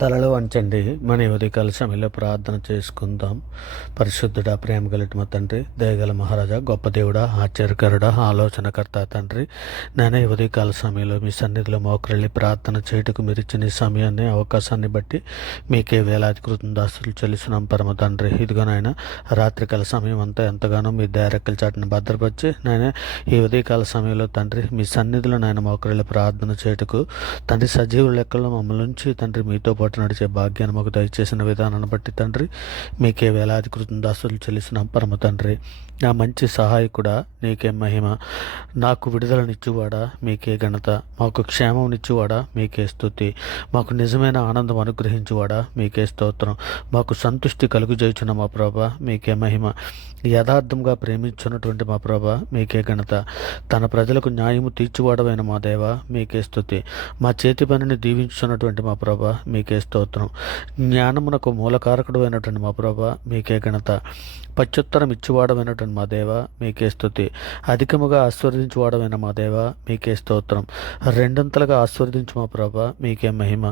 తలలు వంచండి. మన ఉదయకాల సమయంలో ప్రార్థన చేసుకుందాం. పరిశుద్ధుడా, ప్రేమ కలిగిన మా తండ్రి, దయగల మహారాజా, గొప్ప దేవుడా, ఆశ్చర్యకరుడా, ఆలోచనకర్త తండ్రి, నేను ఉదయకాల సమయంలో మీ సన్నిధిలో మోకరిల్లి ప్రార్థన చేయుటకు మీరు ఇచ్చిన ఈ సమయాన్ని, అవకాశాన్ని బట్టి మీకే వేలాది కృతజ్ఞతాస్తుతులు చెల్లిస్తున్నాం పరమ తండ్రి. ఇదిగో నాయన, రాత్రికాల సమయం అంతా ఎంతగానో మీ దయరెక్కల చాటును భద్రపరిచి నాయన ఈ ఉదయకాల సమయంలో తండ్రి మీ సన్నిధిలో నాయన మోకరిల్లి ప్రార్థన చేయుటకు తండ్రి సజీవుల లెక్కల్లో మమ్మల్ని ఉంచి తండ్రి మీతో పాటు నడిచే భాగ్యాన్ని మాకు దయచేసిన విధానాన్ని బట్టి తండ్రి మీకే వేలాది కృతజ్ఞతాస్తుతులు చెల్లిస్తున్నాం పరమ తండ్రి. నా మంచి సహాయకుడా నీకే మహిమ. నాకు విడుదలనిచ్చువాడా మీకే ఘనత. మాకు క్షేమనిచ్చువాడా మీకే స్తుతి. మాకు నిజమైన ఆనందం అనుగ్రహించువాడా మీకే స్తోత్రం. మాకు సంతృష్టి కలుగుజేయుచున్న మా ప్రభా మీకే మహిమ. యథార్థంగా ప్రేమించున్నటువంటి మా ప్రభా మీకే ఘనత. తన ప్రజలకు న్యాయము తీర్చువాడవైన మా దేవ మీకే స్తుతి. మా చేతి పనిని దీవించున్నటువంటి మా ప్రభా మీకే స్తోత్రం. జ్ఞానమునకు మూలకారకుడు అయినటువంటి మా ప్రభా మీకే ఘనత. పత్యుత్తరం ఇచ్చువాడమైనటువంటి మా దేవ మీకే స్తుతి. అధికముగా ఆశీర్వదించువాడమైన మా దేవ మీకే స్తోత్రం. రెండంతలుగా ఆశీర్వదించు మా ప్రభా మీకే మహిమ.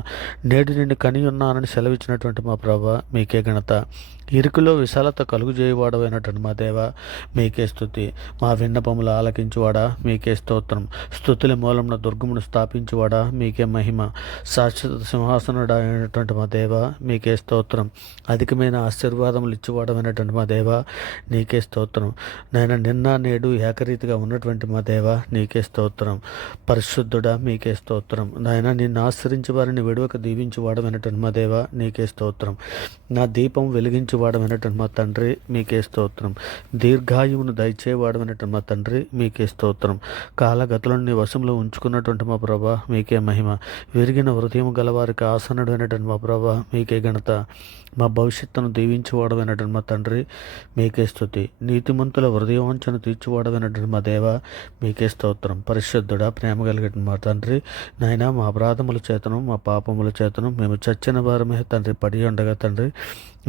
నేడు నిన్ను కని ఉన్నానని సెలవిచ్చినటువంటి మా ప్రభా మీకే ఘనత. ఇరుకులో విశాలత కలుగుజేయవాడమైనటువంటి మా దేవ మీకే స్తుతి. మా విన్నపములు ఆలకించువాడా మీకే స్తోత్రం. స్తుతుల మూలమున దుర్గమును స్థాపించువాడా మీకే మహిమ. శాశ్వత సింహాసనుడు అయినటువంటి మా దేవ మీకే స్తోత్రం. అధికమైన ఆశీర్వాదములు ఇచ్చువాడమైనటువంటి మా దేవ నీకే స్తోత్రం. నాయన నిన్న నేడు ఏకరీతిగా ఉన్నటువంటి మా దేవ నీకే స్తోత్రం. పరిశుద్ధుడా మీకే స్తోత్రం. నాయన నిన్ను ఆశ్రయించి వారిని విడువక దీవించువాడమైనటువంటి మా దేవ నీకే స్తోత్రం. నా దీపం వెలిగించువాడమైనటువంటి మా తండ్రి మీకే స్తోత్రం. దీర్ఘాయువును దయచేవాడమైనటువంటి మా తండ్రి మీకే స్తోత్రం. కాలగతులను నీ వశంలో ఉంచుకున్నటువంటి మా ప్రభా మీకే మహిమ. విరిగిన హృదయం గలవారికి ఆసనుడు అయినటువంటి మా ప్రభా మీకే ఘనత. మా భవిష్యత్తును దీవించువాడమైనటువంటి మా తండ్రి మీకే స్తుతి. నీతిమంతుల హృదయవాంఛను తీర్చువాడమైనటువంటి మా దేవ మీకే స్తోత్రం. పరిశుద్ధుడా, ప్రేమ కలిగిన మా తండ్రి, నాయన మా అపరాధముల చేతను మా పాపముల చేతను మేము చచ్చిన వారమే తండ్రి పడి ఉండగా తండ్రి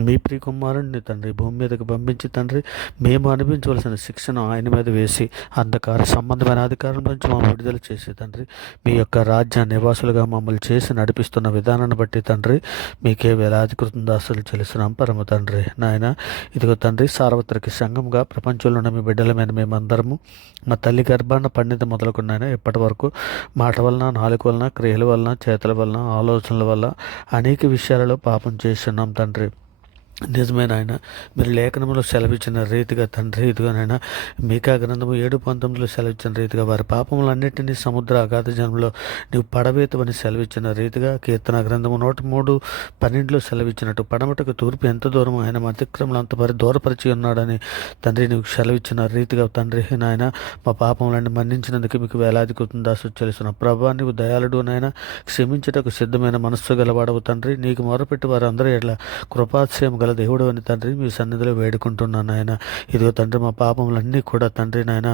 మీ ప్రియ కుమారుడిని తండ్రి భూమి మీదకి పంపించి తండ్రి మేము అనిపించవలసిన శిక్షను ఆయన మీద వేసి అంధకార సంబంధమైన అధికారం నుంచి మమ్మల్ని విడుదల చేసి తండ్రి మీ యొక్క రాజ్య నివాసులుగా మమ్మల్ని చేసి నడిపిస్తున్న విధానాన్ని బట్టి తండ్రి మీకే వేలాది కృతజ్ఞతాస్తుతులు చెల్లిస్తున్నాం పరమ తండ్రి. నాయన ఇదిగో తండ్రి, సార్వత్రిక సంఘంగా ప్రపంచంలో ఉన్న మీ బిడ్డలమైన మేమందరము మా తల్లి గర్భాన పండిత మొదలుకున్నాయన ఇప్పటి వరకు మాట వలన, నాలుక వలన, క్రియల వలన, చేతుల వలన, ఆలోచనల వల్ల అనేక విషయాలలో పాపం చేస్తున్నాం తండ్రి. నిజమైన ఆయన మీరు లేఖనంలో సెలవిచ్చిన రీతిగా తండ్రి ఇదిగోనైనా మీకా గ్రంథము 7:19 సెలవిచ్చిన రీతిగా వారి పాపములన్నింటినీ సముద్ర అగాధ జనంలో నీవు పడవేతమని సెలవిచ్చిన రీతిగా కీర్తన గ్రంథము 103:12 సెలవిచ్చినట్టు పడమటకు తూర్పు ఎంత దూరం ఆయన అతిక్రమలు అంత దూరపరిచి ఉన్నాడని తండ్రి నీవు సెలవిచ్చిన రీతిగా తండ్రి నాయన మా పాపములన్నీ మన్నించినందుకు మీకు వేలాది కృతజ్ఞతాస్తుతులు చెల్లిస్తున్నాం ప్రభా. నీవు దయాళుడు నాయన, క్షమించుటకు సిద్ధమైన మనస్సు గలవాడవు తండ్రి. నీకు మొరపెట్టి వారందరూ ఎట్లా కృపాశ్రయం గల దేవుడు అని తండ్రి మీ సన్నిధిలో వేడుకుంటున్నాను ఆయన. ఇదిగో తండ్రి మా పాపములన్నీ కూడా తండ్రి నాయన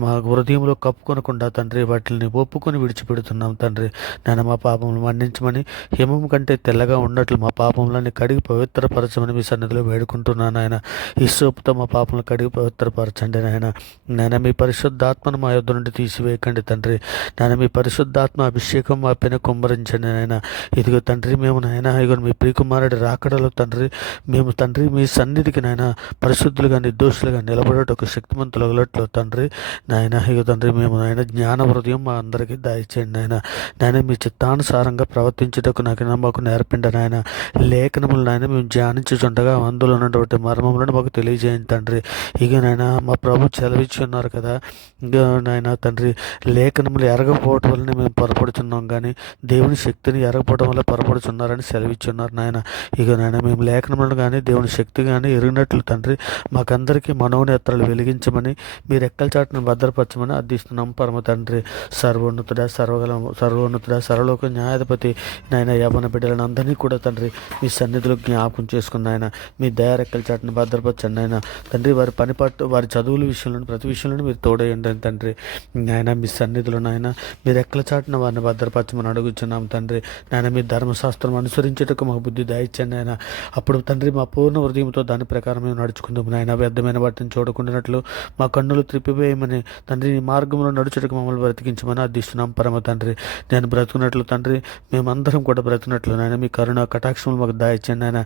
మా హృదయంలో కప్పుకొనకుండా తండ్రి వాటిని ఒప్పుకొని విడిచిపెడుతున్నాం తండ్రి. నాయన మా పాపములు మన్నించమని, హిమం కంటే తెల్లగా ఉన్నట్లు మా పాపములన్నీ కడిగి పవిత్రపరచమని మీ సన్నిధిలో వేడుకుంటున్నాను ఆయన. ఈ సోపుతో మా పాపములు కడిగి పవిత్రపరచండి నాయన. నాయన మీ పరిశుద్ధాత్మను మా యొద్ద నుండి తీసివేయకండి తండ్రి. నాయన మీ పరిశుద్ధాత్మ అభిషేకం మా పైన కుమ్మరించండి నాయన. ఇదిగో తండ్రి మేము నాయన ఇదిగో మీ ప్రియకుమారుడి రాకడలో తండ్రి మేము తండ్రి మీ సన్నిధికి నాయన పరిశుద్ధులుగా నిర్దోషులుగా నిలబడేటకు శక్తిమంతులగలట్లో తండ్రి నాయన. ఇక తండ్రి మేము నాయన జ్ఞాన హృదయం మా అందరికీ దయచేయండి నాయన మీ చిత్తానుసారంగా ప్రవర్తించుటకు మాకు నేర్పిండి నాయన. లేఖనములు నాయన మేము ధ్యానించుచుండగా అందులో ఉన్నటువంటి మర్మములను మాకు తెలియజేయండి తండ్రి. ఇక నాయన మా ప్రభు సెలవిచ్చి ఉన్నారు కదా, ఇక నాయన తండ్రి లేఖనములు ఎరగకపోవటం వల్ల మేము పొరపడుచున్నాం, కానీ దేవుని శక్తిని ఎరగపోవడం వల్ల పొరపడుచున్నారని సెలవిచ్చి ఉన్నారు నాయన. ఇక నాయన మేము లేఖనములను కానీ దేవుని శక్తి కానీ ఎరిగినట్లు తండ్రి మాకందరికీ మనోనేత్రాలు వెలిగించమని మీరు ఎక్కల చాటును భద్రపరచమని అర్థిస్తున్నాం పరమ తండ్రి. సర్వోన్నతుడా సర్వలోక న్యాయాధిపతి నాయన యవన బిడ్డలను అందరినీ కూడా తండ్రి మీ సన్నిధిలో జ్ఞాపకం చేసుకున్న ఆయన మీ దయారెక్కల చాటును భద్రపరచండి ఆయన తండ్రి. వారి పనిపాటు వారి చదువుల విషయంలో ప్రతి విషయంలో మీరు తోడేయండి తండ్రి. నాయన మీ సన్నిధిలో నాయన మీరు ఎక్కల చాటున వారిని భద్రపరచమని అడుగుచున్నాం తండ్రి. నాయన మీ ధర్మశాస్త్రం అనుసరించేటకు మాకు బుద్ధి దయచండి ఆయన. అప్పుడు తండ్రి మా పూర్ణ హృదయంతో దాని ప్రకారం మేము నడుచుకుందాము నాయన. వ్యర్థమైన వాటిని చూడకుండానట్లు మా కన్నులు త్రిప్పివేయమని తండ్రి, నీ మార్గంలో నడుచుటకు మమ్మల్ని బ్రతికించమని అర్థిస్తున్నాం పరమ తండ్రి. నేను బ్రతుకున్నట్లు తండ్రి, మేమందరం కూడా బ్రతుకున్నట్లు నాయన మీ కరుణ కటాక్షములు మాకు దాయిచ్చండి నాయన.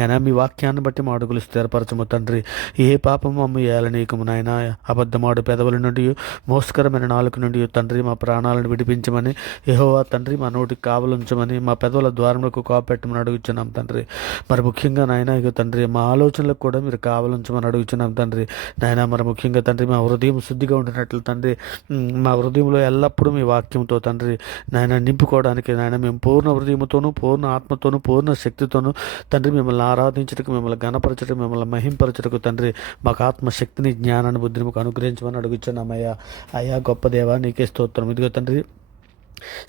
నాయన మీ వాక్యాన్ని బట్టి మా అడుగులు స్థిరపరచము తండ్రి. ఏ పాపము అమ్మ ఏలనీయకము నాయన. అబద్ధమాడు పెదవుల నుండి, మోసకరమైన నాలుక నుండి తండ్రి మా ప్రాణాలను విడిపించమని, యెహోవా తండ్రి మా నోటికి కావలుంచమని, మా పెదవుల ద్వారములకు కాపెట్టమని అడుగుచున్నాం తండ్రి. మరి ముఖ్యంగా నాయన ఇక తండ్రి మా ఆలోచనలకు కూడా మీరు కావాలంచమని అడుగుచున్నాం తండ్రి. నాయన మరి ముఖ్యంగా తండ్రి మా హృదయం శుద్ధిగా ఉండినట్లు తండ్రి, మా హృదయంలో ఎల్లప్పుడూ మీ వాక్యంతో తండ్రి నాయన నింపుకోవడానికి నాయన మేము పూర్ణ హృదయంతోనూ, పూర్ణ ఆత్మతోనూ, పూర్ణ శక్తితోనూ తండ్రి మిమ్మల్ని ఆరాధించటకు, మిమ్మల్ని గణపరచటకు, మిమ్మల్ని మహింపరచటకు తండ్రి మాకు ఆత్మశక్తిని, జ్ఞానాన్ని, బుద్ధిని మాకు అనుగ్రహించమని అడుగుచున్నామయ్యా. అయ్యా గొప్ప దేవా నీకే స్తోత్రం. ఇదిగో తండ్రి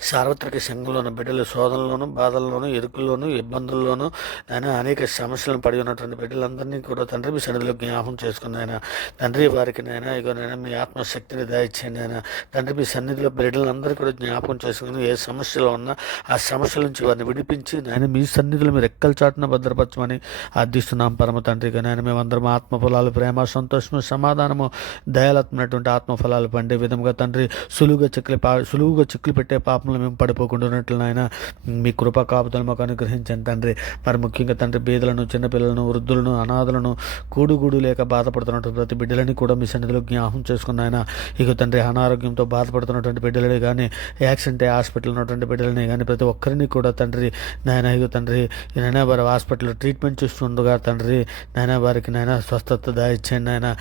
సార్వత్రిక సంఘంలోను బిడ్డలు శోధనలోను, బాధల్లోనూ, ఇరుకుల్లోనూ, ఇబ్బందుల్లోనూ ఆయన అనేక సమస్యలను పడి ఉన్నటువంటి బిడ్డలందరినీ కూడా తండ్రి మీ సన్నిధిలో జ్ఞాపకం చేసుకుని ఆయన తండ్రి వారికి నైనా ఇగోనైనా మీ ఆత్మశక్తిని దయచేయండి ఆయన. తండ్రి మీ సన్నిధిలో బిడ్డలందరూ కూడా జ్ఞాపకం చేసుకుని ఏ సమస్యలో ఉన్నా ఆ సమస్యల నుంచి వారిని విడిపించి నాయన మీ సన్నిధిలో మీరు ఎక్కల చాటున భద్రపరచమని అర్థిస్తున్నాం పరమ తండ్రిగా. నాయన మేమందరం ఆత్మఫలాలు, ప్రేమ, సంతోషము, సమాధానము, దయాలత్మైనటువంటి ఆత్మఫలాలు పండే విధంగా తండ్రి సులువుగా చిక్కులు పెట్టే పాపంలో మేము పడిపోకుండా ఉన్నట్లు నాయన మీ కృపా కాపుదలు మాకు అనుగ్రహించండి తండ్రి. మరి ముఖ్యంగా తండ్రి బీదలను, చిన్నపిల్లలను, వృద్ధులను, అనాథలను, కూడుగూడు లేక బాధపడుతున్నటువంటి ప్రతి బిడ్డలని కూడా మీ సన్నిధిలో జ్ఞాపకం చేసుకున్న ఆయన. ఇక తండ్రి అనారోగ్యంతో బాధపడుతున్నటువంటి బిడ్డలని కానీ, యాక్సిడెంట్ హాస్పిటల్ ఉన్నటువంటి బిడ్డలని కానీ ప్రతి ఒక్కరిని కూడా తండ్రి నాయన ఇక తండ్రి నాయన వారి హాస్పిటల్లో ట్రీట్మెంట్ చేస్తుండగా తండ్రి నాయన వారికి నాయన స్వస్థత దాయిచ్చండి నాయన.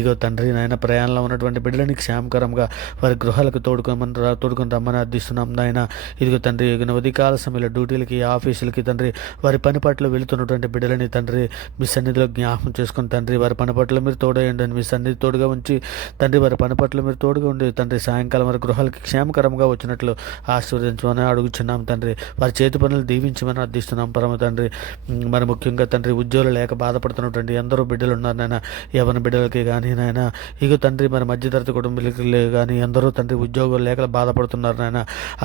ఇగో తండ్రి నాయన ప్రయాణంలో ఉన్నటువంటి బిడ్డలని క్షేమకరంగా వారి గృహాలకు తోడుకొని రమ్మని అర్థిస్తున్నాం నాయన. ఇదిగో తండ్రి ఉదయకాల సమయంలో డ్యూటీలకి, ఆఫీసులకి తండ్రి వారి పని పట్ల వెళుతున్నటువంటి బిడ్డలని తండ్రి మీ సన్నిధిలో జ్ఞాపకం చేసుకుని తండ్రి వారి పని పట్ల మీరు తోడేయండి. మీ సన్నిధి తోడుగా ఉంచి తండ్రి వారి పని పట్ల మీరు తోడుగా ఉండి తండ్రి సాయంకాలం వారి గృహాలకి క్షేమకరంగా వచ్చినట్లు ఆశీర్వదించమని అడుగుచున్నాం తండ్రి. వారి చేతి పనులు దీవించమని అర్థిస్తున్నాం పరమ తండ్రి. మరి ముఖ్యంగా తండ్రి ఉద్యోగులు లేక బాధపడుతున్నటువంటి ఎందరో బిడ్డలు ఉన్నారు నాయన. యవన బిడ్డలకి కానీ నాయన ఇగో తండ్రి మరి మధ్యతరగతి కుటుంబాలకి కానీ ఎందరో తండ్రి ఉద్యోగాలు లేక బాధపడుతున్నారు నాయన.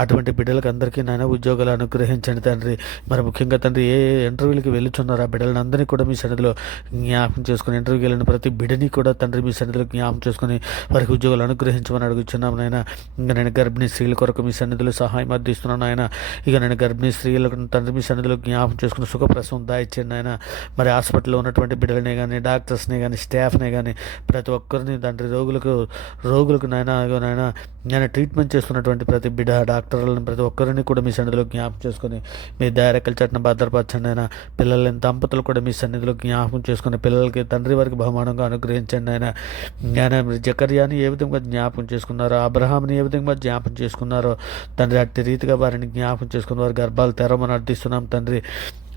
అటువంటి బిడ్డలకు అందరికీ నాయన ఉద్యోగాలు అనుగ్రహించండి తండ్రి. మరి ముఖ్యంగా తండ్రి ఏ ఇంటర్వ్యూలకి వెళ్ళుచున్నారో ఆ బిడ్డలను అందరినీ కూడా మీ సన్నిధిలో జ్ఞాపకం చేసుకుని, ఇంటర్వ్యూకి వెళ్ళిన ప్రతి బిడ్డని కూడా తండ్రి మీ సన్నిధిలో జ్ఞాపకం చేసుకుని వారికి ఉద్యోగాలు అనుగ్రహించమని అడుగుచున్నాం నాయన. ఇంకా నేను గర్భిణీ స్త్రీల కొరకు మీ సన్నిధిలో సహాయం అందిస్తున్నాను నాయన. ఇక నేను గర్భిణీ స్త్రీలకు తండ్రి మీ సన్నిధిలో జ్ఞాపకం చేసుకుని సుఖప్రసవం దాయిచ్చండి నాయన. మరి హాస్పిటల్లో ఉన్నటువంటి బిడ్డలనే కానీ, డాక్టర్స్ని కానీ, స్టాఫ్నే కానీ ప్రతి ఒక్కరిని తండ్రి రోగులకు నాయన నేను ట్రీట్మెంట్ చేస్తున్నటువంటి ప్రతి బిడ్డ, డాక్టర్లను ప్రతి ఒక్కరిని కూడా మీ సన్నిధిలో జ్ఞాపకం చేసుకుని మీ దయారెక్కల చట్టం భద్రపరచండి ఆయన. పిల్లలని దంపతులు కూడా మీ సన్నిధిలో జ్ఞాపకం చేసుకుని పిల్లలకి తండ్రి వారికి బహుమానంగా అనుగ్రహించండి ఆయన. మీరు జకర్యాని ఏ విధంగా జ్ఞాపకం చేసుకున్నారో, అబ్రహాంని ఏ విధంగా జ్ఞాపకం చేసుకున్నారో తండ్రి అట్టి రీతిగా వారిని జ్ఞాపకం చేసుకుని వారి గర్భాలు తెరవమని అర్థిస్తున్నాం తండ్రి.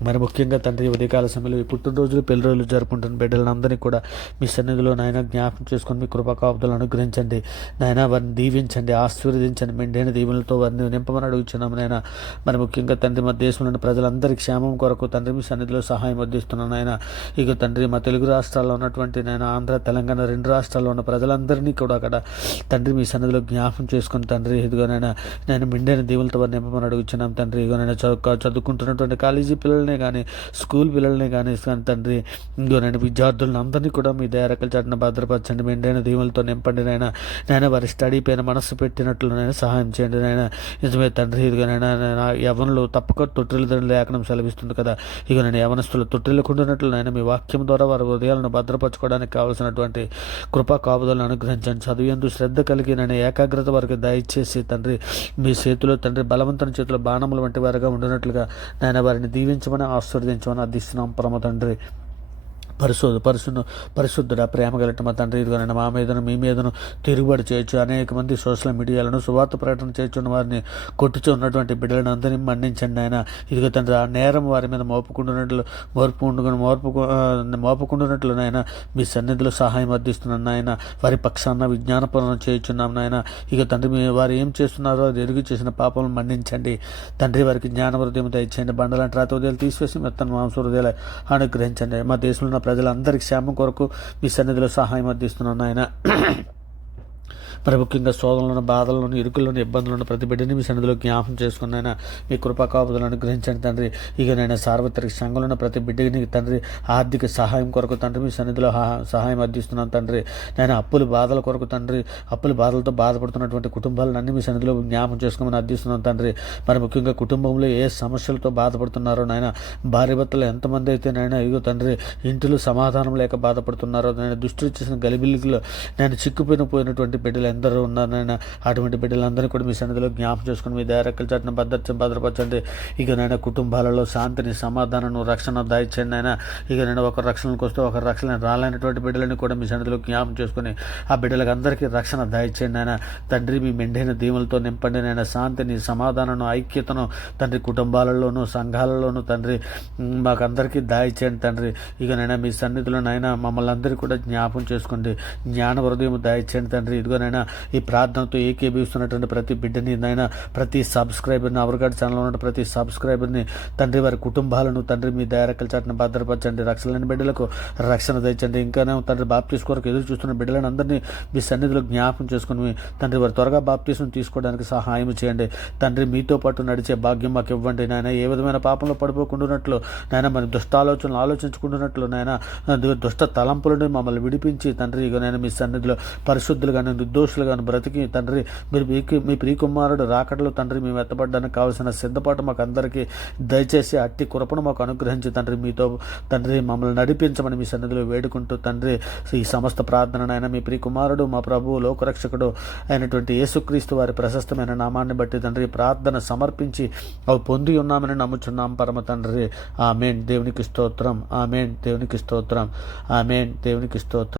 మరి ముఖ్యంగా తండ్రి ఉదయకాల సమయంలో ఈ పుట్టినరోజులు, పెళ్లి రోజులు జరుపుకుంటున్న బిడ్డలందరినీ కూడా మీ సన్నిధిలో నాయన జ్ఞాపకం చేసుకొని మీ కృపా కాపుదలను అనుగ్రహించండి నాయన. వారిని దీవించండి, ఆశీర్వదించండి, మెండైన దీవులతో వారిని నింపమని అడుగుచున్నాము నాయన. మరి ముఖ్యంగా తండ్రి మా దేశంలోని ప్రజలందరి క్షేమం కొరకు తండ్రి మీ సన్నిధిలో సహాయం అందిస్తున్నాను నాయన. ఇక తండ్రి మా తెలుగు రాష్ట్రాల్లో ఉన్నటువంటి నాయన ఆంధ్ర, తెలంగాణ రెండు రాష్ట్రాల్లో ఉన్న ప్రజలందరినీ కూడా అక్కడ తండ్రి మీ సన్నిధిలో జ్ఞాపకం చేసుకుని తండ్రి ఇదిగోనైనా నేను మెండైన దీవులతో వారిని నింపమని అడుగుచున్నాం తండ్రి. ఇదిగోనైనా చదువుకుంటున్నటువంటి కాలేజీ పిల్లల్ని కానీ, స్కూల్ పిల్లల్ని కానీ తండ్రి ఇంకోనైనా విద్యార్థులను అందరినీ కూడా మీ దయారెక్కల చాటున భద్రపరచండి, మెండైన దీవులతో నింపండి నాయన. వారి స్టడీ పైన మనస్సు పెట్టినట్లు నాయన సహాయం చేయండి నాయన. నిజమే తండ్రి ఇదిగోనైనా యవనులు తప్పక తొట్టిల్లని లేఖనం సెలవిస్తుంది కదా. ఇక నేను యవనస్తులు తొట్టిల్లకుండానట్లు నాయన మీ వాక్యం ద్వారా వారి హృదయాలను భద్రపరచుకోవడానికి కావాల్సినటువంటి కృపా కాపుదలను అనుగ్రహించండి. చదివేందు శ్రద్ధ కలిగి నేను ఏకాగ్రత వారికి దయచేసి తండ్రి మీ చేతిలో తండ్రి బలవంతుని చేతిలో బాణముల వంటి వారిగా ఉండినట్లుగా నాయన వారిని దీవించమని ఆశీర్వదించమని అర్థిస్తున్నాం పరమ తండ్రి. పరిశుద్ధుడ ప్రేమ గలట మా తండ్రి ఇదిగోనైనా మా మీదను మీ మీదను తిరుగుబడి చేయొచ్చు అనేక మంది సోషల్ మీడియాలను సువార్త ప్రకటన చేర్చున్న వారిని కొట్టుచు ఉన్నటువంటి బిడ్డలను అందరినీ మన్నించండి ఆయన. ఇదిగో తండ్రి ఆ నేరం వారి మీద మోపుకుంటున్నట్లు నాయన మీ సన్నిధిలో సహాయం అందిస్తున్నాను నాయన. వారి పక్షాన విజ్ఞాపనం చేయుచున్నాం నాయన. ఇక తండ్రి వారు ఏం చేస్తున్నారో అది ఎరుగు చేసిన పాపలను మన్నించండి తండ్రి. వారికి జ్ఞాన హృదయం దయచేయండి. బండలాంటి రాత హృదయాలు తీసివేసి మెత్తన మాంస హృదయాలు అనుగ్రహించండి. మా దేశంలో ప్రజలందరికీ క్షేమం కొరకు మీ సన్నిధిలో సహాయం అందిస్తున్నాను ఆయన. మరి ముఖ్యంగా శోధనలను, బాధలను, ఇరుకులను, ఇబ్బందులను ప్రతి బిడ్డని మీ సన్నిధిలో జ్ఞాపం చేసుకుని అయినా మీ కృపా కాపుదలను అనుగ్రహించండి తండ్రి. ఇక నేను సార్వత్రిక సంఘంలో ప్రతి బిడ్డకి తండ్రి ఆర్థిక సహాయం కొరకు తండ్రి మీ సన్నిధిలో సహాయం అందిస్తున్నాను తండ్రి. నేను అప్పుల బాధల కొరకు తండ్రి, అప్పుల బాధలతో బాధపడుతున్నటువంటి కుటుంబాలను మీ సన్నిధిలో జ్ఞాపం చేసుకోమని అర్థిస్తున్నాను తండ్రి. మరి ముఖ్యంగా కుటుంబంలో ఏ సమస్యలతో బాధపడుతున్నారో నాయన, భార్య భర్తలు ఎంతమంది అయితే నాయన ఇగో తండ్రి ఇంటిలో సమాధానం లేక బాధపడుతున్నారో నేను దృష్టి చేసిన గలిబిల్లిలో నేను చిక్కుపోయినటువంటి బిడ్డలు ఎందరో ఉన్నారు నాయన. అటువంటి బిడ్డలందరినీ కూడా మీ సన్నిధిలో జ్ఞాపం చేసుకుని మీ దయారెక్కల చాటున భద్రపరచండి. ఇక నేను కుటుంబాలలో శాంతిని, సమాధానం, రక్షణ దయచేయండి నాయన. ఇక నేను ఒక రక్షణకు వస్తే ఒక రక్షణ రాలేనటువంటి బిడ్డలని కూడా మీ సన్నిధిలో జ్ఞాపం చేసుకుని ఆ బిడ్డలకు అందరికీ రక్షణ దయచేయండి నాయన. తండ్రి మీ మెండైన దీవులతో నింపండి నాయన. శాంతిని, సమాధానం, ఐక్యతను తండ్రి కుటుంబాలలోనూ, సంఘాలలోనూ తండ్రి మాకందరికీ దయచేయండి తండ్రి. ఇక నైనా మీ సన్నిధిలో నైనా మమ్మల్ని అందరికీ కూడా జ్ఞాపం చేసుకోండి. జ్ఞాన హృదయం దయచేయండి తండ్రి. ఇదిగోనైనా ఈ ప్రార్థనతో ఏకీభవిస్తున్నటువంటి ప్రతి బిడ్డని నైనా, ప్రతి సబ్స్క్రైబర్ని, అవరగాడి ఛానల్లో ఉన్న ప్రతి సబ్స్క్రైబర్ని తండ్రి, వారి కుటుంబాలను తండ్రి మీ దయారెక్కల చాటున భద్రపరచండి. రక్షణ లేని బిడ్డలకు రక్షణ దయచండి. ఇంకానే తండ్రి బాప్టిస్ట్ కొరకు ఎదురు చూస్తున్న బిడ్డలను అందరినీ మీ సన్నిధిలో జ్ఞాపం చేసుకుని తండ్రి వారు త్వరగా బాప్టిజం తీసుకోవడానికి సహాయం చేయండి తండ్రి. మీతో పాటు నడిచే భాగ్యం మాకు ఇవ్వండి నాయన. ఏ విధమైన పాపంలో పడిపోకుండానట్లు నాయన, మరి దుష్ట ఆలోచనలు ఆలోచించుకుంటున్నట్లు నాయన, దుష్ట తలంపులను మమ్మల్ని విడిపించి తండ్రి ఇక నేను మీ సన్నిధిలో పరిశుద్ధులు కానీ, నిర్దోషులు కానీ బ్రతికి తండ్రి మీరు మీ ప్రియకుమారుడు రాకడలో తండ్రి మేము ఎత్తపడడానికి కావాల్సిన సిద్ధపాటు మాకు అందరికీ దయచేసి అట్టి కృపను మాకు అనుగ్రహించి తండ్రి మీతో తండ్రి మమ్మల్ని నడిపించమని మీ సన్నిధిలో వేడుకుంటూ తండ్రి ఈ సమస్త ప్రార్థననైనా మీ ప్రియకుమారుడు మా ప్రభువు లోకరక్షకుడు అయినటువంటి యేసుక్రీస్తు వారి ప్రశస్తమైన నామాన్ని బట్టి తండ్రి ప్రార్థన సమర్పించి అవి పొంది ఉన్నామని నమ్ముచున్నాం పరమ తండ్రి. ఆమేన్. దేవునికి స్తోత్రం. ఆమేన్. దేవునికి స్తోత్రం. ఆమేన్. దేవునికి స్తోత్రం.